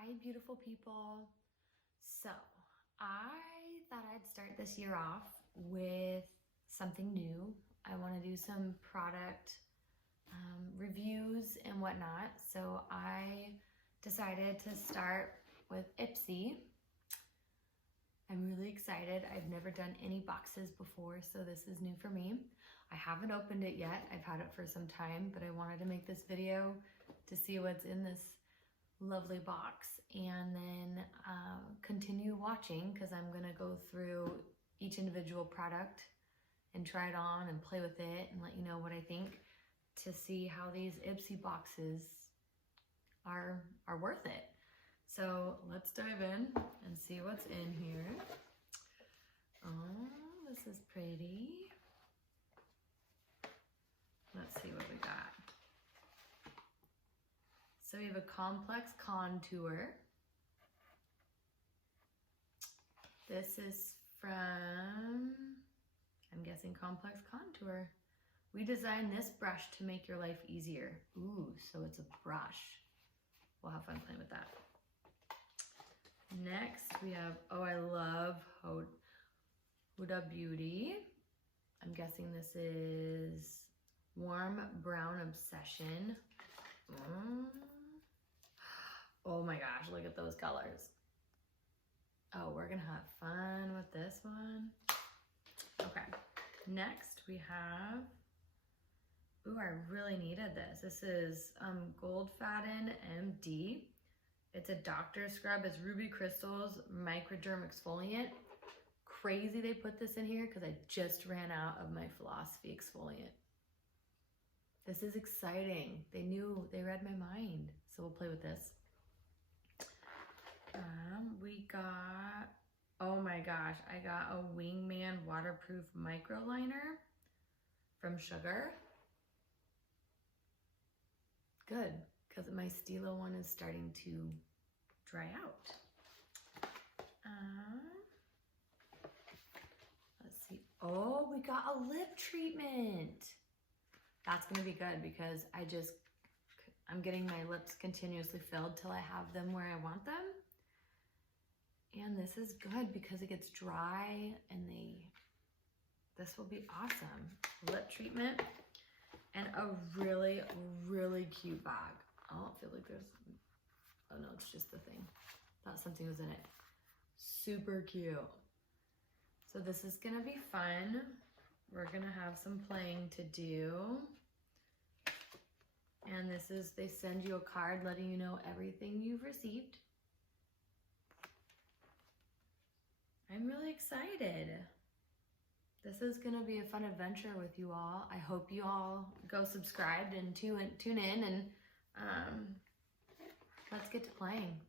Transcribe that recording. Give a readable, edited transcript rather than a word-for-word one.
Hi, beautiful people. So I thought I'd start this year off with something new. I want to do some product reviews and whatnot. So I decided to start with IPSY. I'm really excited. I've never done any boxes before, so this is new for me. I haven't opened it yet. I've had it for some time, but I wanted to make this video to see what's in this lovely box and then continue watching, because I'm gonna go through each individual product and try it on and play with it and let you know what I think, to see how these IPSY boxes are worth it. So let's dive in and see what's in here. Oh, this is pretty. Let's see what we got. So we have a complex contour. This is from, I'm guessing, Complex Contour. We designed this brush to make your life easier. Ooh, so it's a brush. We'll have fun playing with that. Next we have, oh, I love Huda Beauty. I'm guessing this is Warm Brown Obsession. Oh my gosh, look at those colors. Oh, we're gonna have fun with this one. Okay, next we have, ooh, I really needed this. This is Gold Faden MD. It's a doctor scrub. It's ruby crystals microderm exfoliant. Crazy they put this in here because I just ran out of my Philosophy exfoliant. This is exciting. They read my mind. So we'll play with this. We got, oh my gosh, I got a Wingman waterproof micro liner from Sugar. Good, because my Stilo one is starting to dry out. Let's see. Oh, we got a lip treatment. That's gonna be good because I'm getting my lips continuously filled till I have them where I want them. And this is good because it gets dry and this will be awesome. Lip treatment and a really, really cute bag. I don't feel like there's, oh no, it's just the thing. Thought something was in it. Super cute. So this is gonna be fun. We're gonna have some playing to do. And this is, they send you a card letting you know everything you've received. I'm really excited. This is gonna be a fun adventure with you all. I hope you all go subscribed and tune in and let's get to playing.